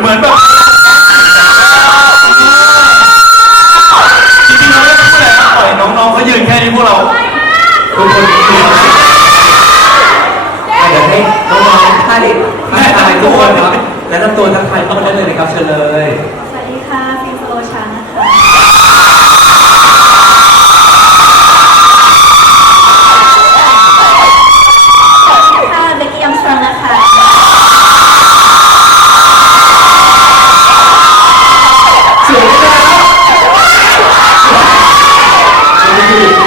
เหมือนแบบจริงๆเราไม่ต้องพูดอะไรนะปล่อยน้องๆเขายืนแค่นี้พวกเราทุกคนเดี๋ยวให้น้องๆท่านทักทายทุกคนครับแนะนำตัวทักทายทุกคนได้เลยนะครับเชิญเลย สวัสดีค่ะฟิล์มสโลชานะคะสวัสดีค่ะเบกกี้ยัมสตรองนะคะ สวยใช่ไหมครับ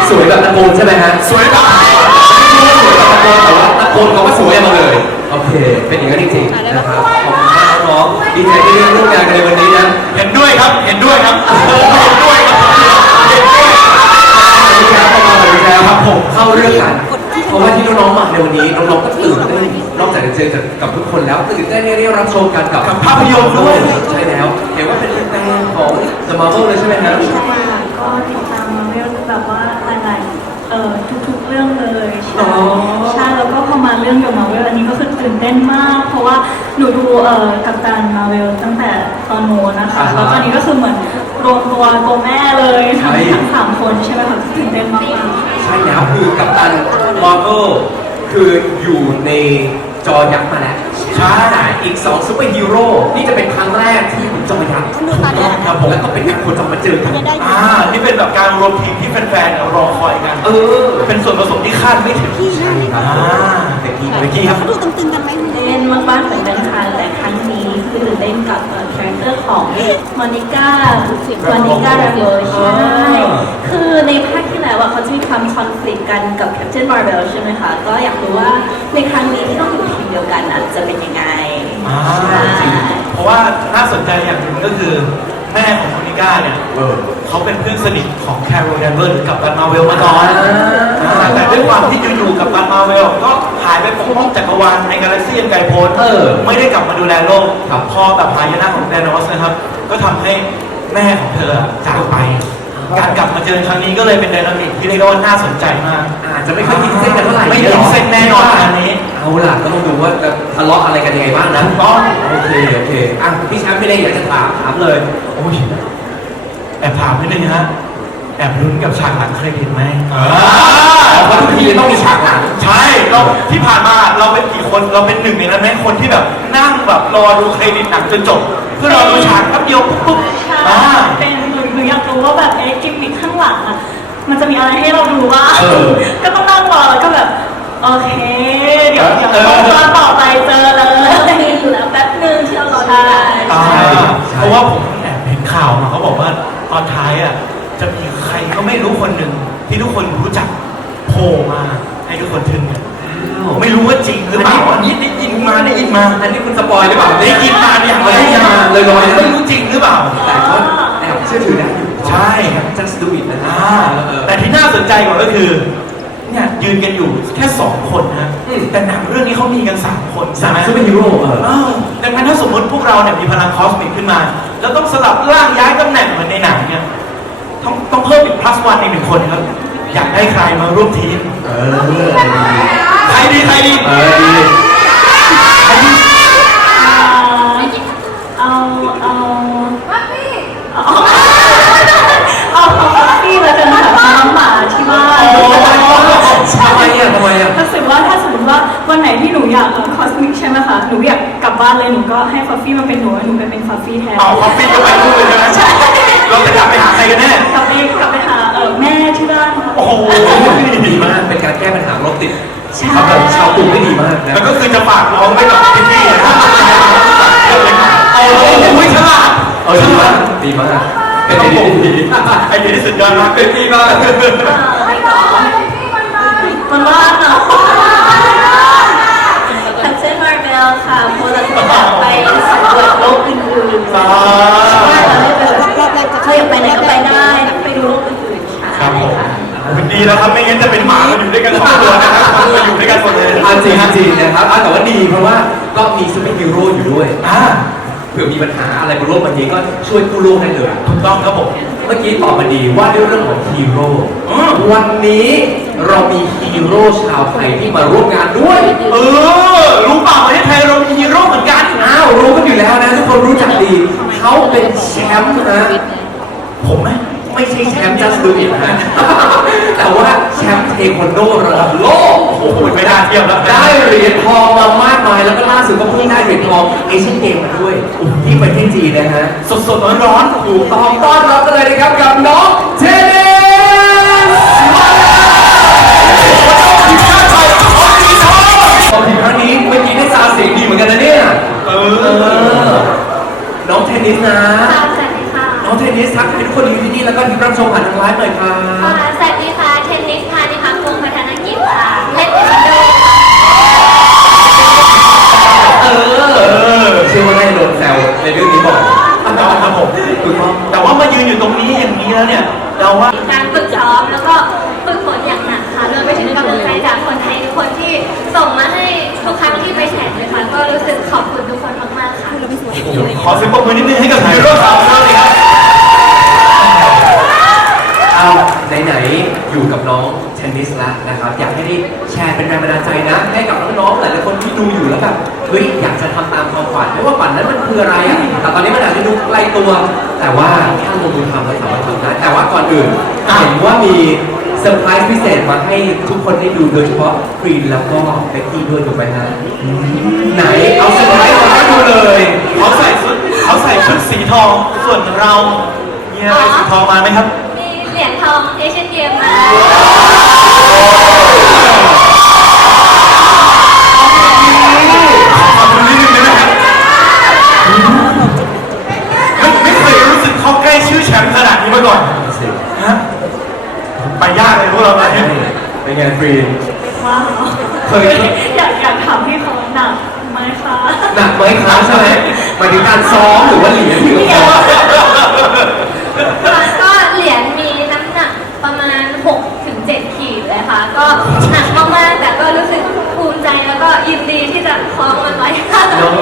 สวยแบบตะโกนใช่ไหมฮะ สวยแบบ ไม่ใช่สวยแบบตะโกน แต่ว่าตะโกนเขาก็สวยมาเลย โอเค เป็นอย่างนั้นจริงๆนะครับ ขอบคุณมากน้องดีใจที่ได้ร่วมงานกันในวันนี้นะเห็นด้วยครับ เห็นด้วยครับเห็นด้วยครับเห็นด้วยครับพอมาสวัสดีครับครับผมเข้าเรื่องกัน เพราะว่าที่น้องๆมาในวันนี้น้องๆก็ตื่นเต้นนอกจากจะเจอกับทุกคนแล้วตื่นเต้นได้รับชมกันกับภาพยนตร์ด้วยใช่แล้วเห็นว่าเป็นแฟนของ The Marvel เลยใช่ไหมครับใช่ค่ะก็ติดตามมาเวลแบบว่าหลายๆเอ่อทุกๆเรื่องเลยใช่ อ๋อใช่แล้วก็พอมาเรื่องเกี่ยวกับมาเวลอันนี้ก็คือตื่นเต้นมาก เพราะว่าหนูดูเอ่อกัปตันมาเวลตั้งแต่ตอนโน้นนะคะ อ่าฮะ แล้วตอนนี้ก็คือเหมือนรวมตัวตัวแม่เลยทั้งใช่ทั้งสามคนใช่ไหมคะตื่นเต้นมากๆ ใช่แล้วคือกัปตัน Marvel คืออยู่ในจอยักษ์มาแล้วใช่อีก 2ซูเปอร์ฮีโร่นี่จะเป็นครั้งแรกที่เป็น จอยักษ์ถูกต้องครับผมแล้วก็เป็นการโคจรมาเจอกันอ่านี่เป็นแบบการรวมทีมที่แฟนๆรอคอยกัน เออ เป็นส่วนผสมที่คาดไม่ถึงพี่นั่นครับอ่าเบกกี้เมื่อกี้ครับ เขาดูตึงๆกันไหมเล่นมากๆเหมือนกันค่ะแต่ครั้งนี้คือตื่นเต้นกับเอ่อคาแรคเตอร์ของมอนิก้ามอนิก้าแรโรใช่คือในภาคที่แล้วอะเขาจะมีความคอนฟ lict กันกับแคปเจนมาร์เบลใช่ไหมคะ ก็อยากรู้ว่าในครั้งนี้ที่ต้องอยู่ทีมเดียวกันอะจะเป็นยังไงอ่าใช่ เพราะว่าน่าสนใจอย่างหนึ่งก็คือแม่ของโมนิก้าเนี่ยเออ เขาเป็นเพื่อนสนิทของแคโรลแดนเวอร์หรือกับตันมาเวลมาก่อนอ่าอ่า แต่ด้วยความที่อยู่ๆกับตันมาเวลก็หายไปปกป้องจักรวาลในกาแล็กซี่อันไกลโพ้นเออไม่ได้กลับมาดูแลโลกครับ พอแบบหายนะของแดนอสนะครับ ก็ทำให้แม่ของเธอจากไป การกลับมาเจอครั้งนี้ก็เลยเป็นไดนามิกที่เรียกได้ว่าน่าสนใจมากอาจจะไม่ค่อยกินเส้นกันเท่าไหร่ไม่กินเส้นแน่นอนอันนี้ เอาล่ะก็ต้องดูว่าจะ ทะเลาะอะไรกันยังไงบ้างนะถูกต้อง โอเคโอเคอะพี่แชมป์ไม่ได้อยากจะถามถามเลย โอ้ยแอบถามนิดนึงนะฮะแอบลุ้นกับฉากหลังเคยเห็นไหมเพราะทุกทีต้องมีฉากหลัง ใช่เราที่ผ่านมาเราเป็นกี่คนเราเป็นหนึ่งในนั้นไหมคนที่แบบนั่งแบบรอดูเครดิตหนังจนจบ เพื่อรอดูฉากแป๊บเดียว ราะว่าผมแอบเห็นข่าวมาเขาบอกว่าตอนท้ายอะจะมีใครก็ไม่รู้คนหนึ่งที่ทุกคนรู้จักโผล่มาให้ทุกคนทึ่งเนี่ยไม่รู้ว่าจริงหรือเปล่าอันนี้ได้ยินมาได้ยินมา อันนี้คุณสปอยหรือเปล่าได้ยินมาอย่างไม่ได้ยินมาเลยลอยๆนะไม่รู้จริงหรือเปล่าแต่ก็แอบเชื่อถือได้อยู่ใช่ just do it นะอ่าเออแต่ที่น่าสนใจกว่าก็คือ เนี่ยยืนกันอยู่แค่สองคนนะอืมแต่หนังเรื่องนี้เขามีกันสามคนสามใช่ซูไหเปอร์ฮีโร่เออเออดังนั้นถ้าสมมติพวกเราเนี่ยมีพลังคอสมิกขึ้นมา แล้วต้องสลับร่างย้ายตำแหน่งเหมือนในหนังเนี่ยต้องต้องเพิ่มอีก plus one อีกหนึ่งคนครับ อยากได้ใครมาร่วมทีมเออใครดีใครดีากน้องไว้กับพี่นะครับโอ้โหฉลาดเออดีมากดีมากเป็นไอเดียที่ดีไอเดีที่สุดยอดมากเป็นดีมากมันว่าเนาะแคปเจนมาร์เบลค่ะเพราะเราไปสำรวจโลกอื่นๆอ่าใช่เราได้ไปแบบเขาอยากไปไหนก็ไปได้ไปดูโลกอื่นๆใช่ครับผมดีแล้วครับไม่งั้นจะเป็นหมาอยู่ด้วยกันสองตัวนะครับ มาอยู่ด้วยกันหมดเลยอะจริงจริงนะครับอะแต่ว่าดีเพราะว่าก็มีซูเปอร์ฮีโร่อยู่ด้วยอ่าเผื่อมีปัญหาอะไรบนโลกใบนี้ก็ช่วยกู้โลกได้เลยถูกต้องครับผมเมื่อกี้ตอบมาดีว่าด้วยเรื่องของฮีโร่อืมวันนี้เรามีฮีโร่ชาวไทยที่มาร่วมงานด้วยเออรู้เปล่าประเทศไทยเรามีฮีโร่เหมือนกันอ้าวรู้กันอยู่แล้วนะทุกเป็นแชมป์นะผมไหมไม่ใช่แชมป์ just do it นะแต่ว่าแชมป์เทควันโดระดับโลกโอ้โหไม่น่าเทียบแล้วได้เหรียญทองมามากมายแล้วก็ล่าสุดก็เพิ่งได้เหรียญทองเอเชียนเกมมาด้วยที่ประเทศจีนนะฮะสดสดร้อนร้อนถูกต้องต้อนรับกันเลยนะครับกับน้องเทนนิสมาแล้วทีมครั้งนี้เมื่อกี้ได้ซาวเสียงดีเหมือนกันนะเนี่ยเอเอออน้องเทนนิสนะ ค่ะสวัสดีค่ะน้องเทนนิสทักทายทุกคนที่อยู่ที่นี่แล้วก็ที่รับชมผ่านทางไลฟ์หน่อยครับ ขอเสียงปรบมือนิดนึงให้กับฮีโร่สาวของเราเลยครับเอาไหนๆอยู่กับน้องเทนนิสแล้วนะครับ อยากให้ได้แชร์เป็นแรงบันดาลใจนะ ให้กับน้องๆหลายๆคนที่ดูอยู่แล้วแบบเฮ้ยอยากจะทำตามความฝันไม่ว่าฝันนั้นมันคืออะไรอะแต่ตอนนี้มันอาจจะดูไกลตัว แต่ว่าถ้าลงมือทำแล้วสามารถทำได้แต่ว่าก่อนอื่นเห็นว่ามีเซอร์ไพรส์พิเศษมาให้ทุกคนได้ดูโดยเฉพาะกรีนแล้วก็เบกกี้ด้วยถูกไหมฮะไหนเอาเซอร์ไพรส์มาให้ดูเลยเขาใส่ชุดเขาใส่ชุดสีทอง ส่วนเรามีอะไรสีทองมาไหมครับ มีเหรียญทองเอเชียนเกมมา งกรีนว้าวเคย อยากอยากถามพี่เขาหนักไหมคะหนักไหมครับใช่ไหมหมายถึงการซ้อมหรือว่าเหรียญหรือว่าก็เหรียญมีน้ำหนักประมาณ 6 ถึง 7 ขีดเลยค่ะ ก็หนักมากๆ แต่ก็รู้สึกภูมิใจแล้วก็ยินดีที่จะคล้องมันไว้ค่ะน้อง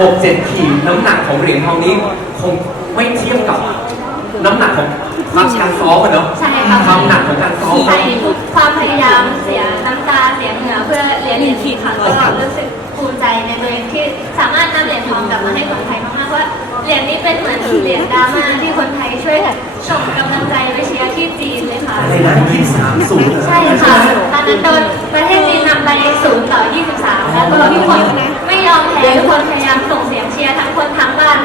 หกเจ็ดขีดน้ำหนักของเหรียญทองนี้คงไม่เทียบกับน้ำหนักของ ความการซ้อมอะเนาะใช่ค่ะความหนักของการซ้อมใช่ความพยายามเสียน้ำตาเสียเหงื่อเพื่อเหรียญหนึ่งขีดค่ะก็รู้สึกภูมิใจในตัวเองที่สามารถนำเหรียญทองกลับมาให้คนไทยมากๆเพราะว่าเหรียญนี้เป็นเหมือนเหรียญดราม่าที่คนไทยช่วยส่งกำลังใจไปเชียร์ที่จีนเลยค่ะอะไรนะยี่สามศูนย์ใช่ค่ะตอนนั้นโดนประเทศจีนนำไป0ต่อ 23 แล้วก็ทุกคนไม่ยอมแพ้ทุกคนพยายามส่งเสียงเชียร์ทั้งคนทั้งบ้าน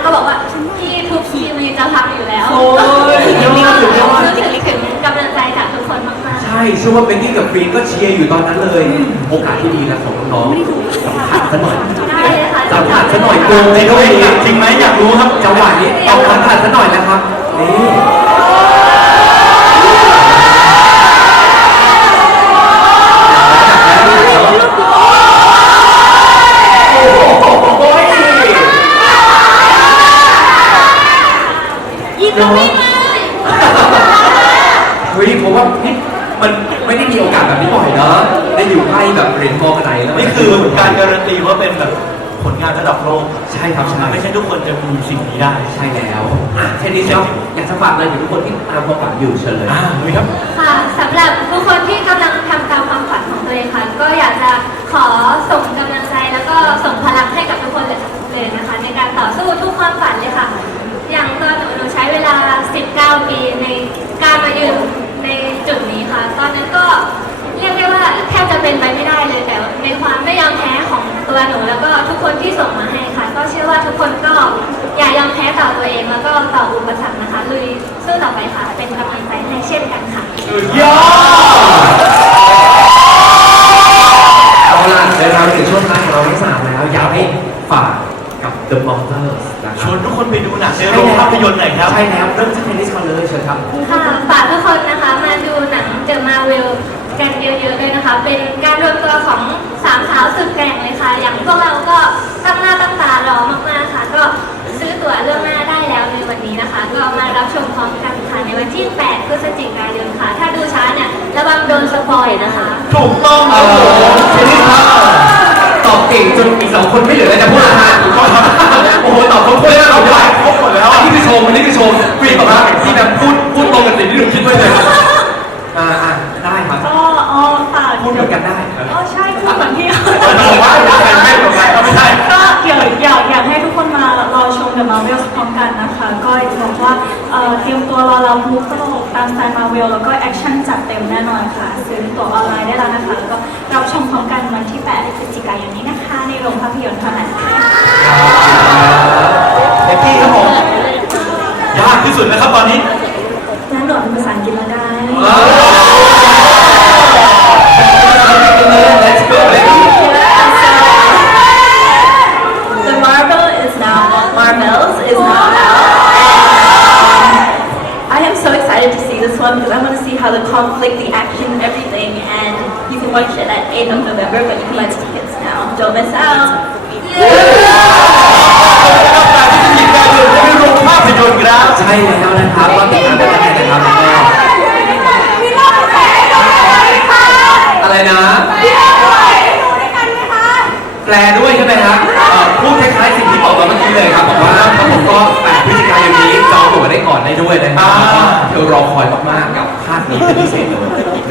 ช่เชื่อว่าเบนนี่กับกรีนก็เชียร์อยู่ตอนนั้นเลย โอกาสที่ดีนะของน้องๆสัมผัสซะหน่อยได้เลยค่ะสัมผัสซะหน่อยโกงในในโลโลกกนี้นี้จริงไหมอยากรู้ครับจังหวะนี้เอาสัมผัสซะหน่อยนะครับนี่โอ้โห ยินดีมาก เฮ้ยผมว่านี่มันไม่ได้มีโอกาสแบบนี้บ่อยเนาะได้อยู่ใกล้แบบเหรียญทองกันไหนแล้วมั นี่คือการการันตีว่าเป็นแบบผล งานระดับโลกใช่ครับใช่ไม่ใช่ทุกคนจะมีสิ่งนี้ได้ ใช่แล้วอะเทนนิสครับอยากจะฝากอะไรถึงทุกคนที่ตามความฝันอยู่เชิญเลยอ่าเลยครับ ค่ะสำหรับทุกคนที่กำลังทำตามความฝันของตัวเองค่ะ ก็อยากจะขอส่งกำลังใจแล้วก็ส่งพลังให้กับทุกคนเลยนะคะ ในการต่อสู้ทุกความฝันเลยค่ะ อย่างตัวหนูหนูใช้เวลา 19 ปีใน The Monsters นะคชรับวนทุกคนไปดูหนังในโรงภาพยนตร์หน่อยครับ ใช่แล้วเริ่มจากเทนนิสก่อนเลยเชิญครับ ค่ะฝากทุกคนนะคะมาดูหนังเดอะมาเวลกันเยอะๆเลยนะคะ เป็นการรวมตัวของสามสาวสุดแกร่งเลยค่ะ อย่างพวกเราก็ตั้งหน้าตั้งตารอมากๆค่ะ ก็ซื้อตั๋วล่วงหน้าได้แล้วในวันนี้นะคะ ก็มารับชมพร้อมกันค่ะในวันที่ 8 พฤศจิกายนค่ะ ถ้าดูช้าเนี่ยระวังโดนสปอยนะคะ ถูกต้องคเอรับผอม อบเก่งจนอีกสองคนไม่เหลือแล้วจะพูดอล้วฮะโอ้โหตอบครบถ้วนแล้วเราได้ครบหมดแล้วอันนี้คือชมอันนี้คือชมฟรีดแบบว่าที่แบบพูดพูดตรงกับสิ่งที่หนูคิดไว้เลยอ่าอ่าได้ครับก็อ๋อค่ะพูดเหมือนกันได้ครับอ๋อใช่พูดเหมือนที่ผมว่าได้ไม่ตรงกันไม่ได้ก็เดี๋ยวอยากอยากให้ทุกคนมารอชม The Marvels พร้อมกันนะคะ ก็บอกว่าเตรียมตัวรอรับมุกตลกตามสไตล์มาร์เวลแล้วก็แอคชั่นจัดเต็มแน่นอนค่ะ ซื้อตั๋วออนไลน์ โรงภาพยนตร์เท่านั้น see how the conflict, the action, everything, and you can watch it at 8th of November, but you can buy tickets now. Don't miss out. หยิบได้เลยจะไปโรงภาพยนตร์ครับใช่แล้วนะครับก็ติดตามได้นะครับแล้วก็อะไรนะแปลด้วยใช่ไหมครับเอ่อพูดคล้ายๆสิ่งที่บอกมาเมื่อกี้เลยครับบอกว่าครับผมก็8พฤศจิกายนนี้จองตั๋วได้ก่อนได้ด้วยนะครับอ่าแล้วก็เธอรอคอยมากๆกับภาคนี้เป็นพิเศษเลย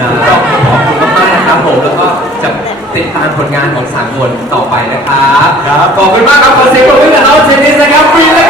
นะก็ขอบคุณมากๆนะครับผมแล้วก็จะติดตามผลงานของสามคนต่อไปนะครับ ครับ ขอบคุณมากครับขอเสียงปรบมือกับน้องเจนนิสนะครับฟรีแล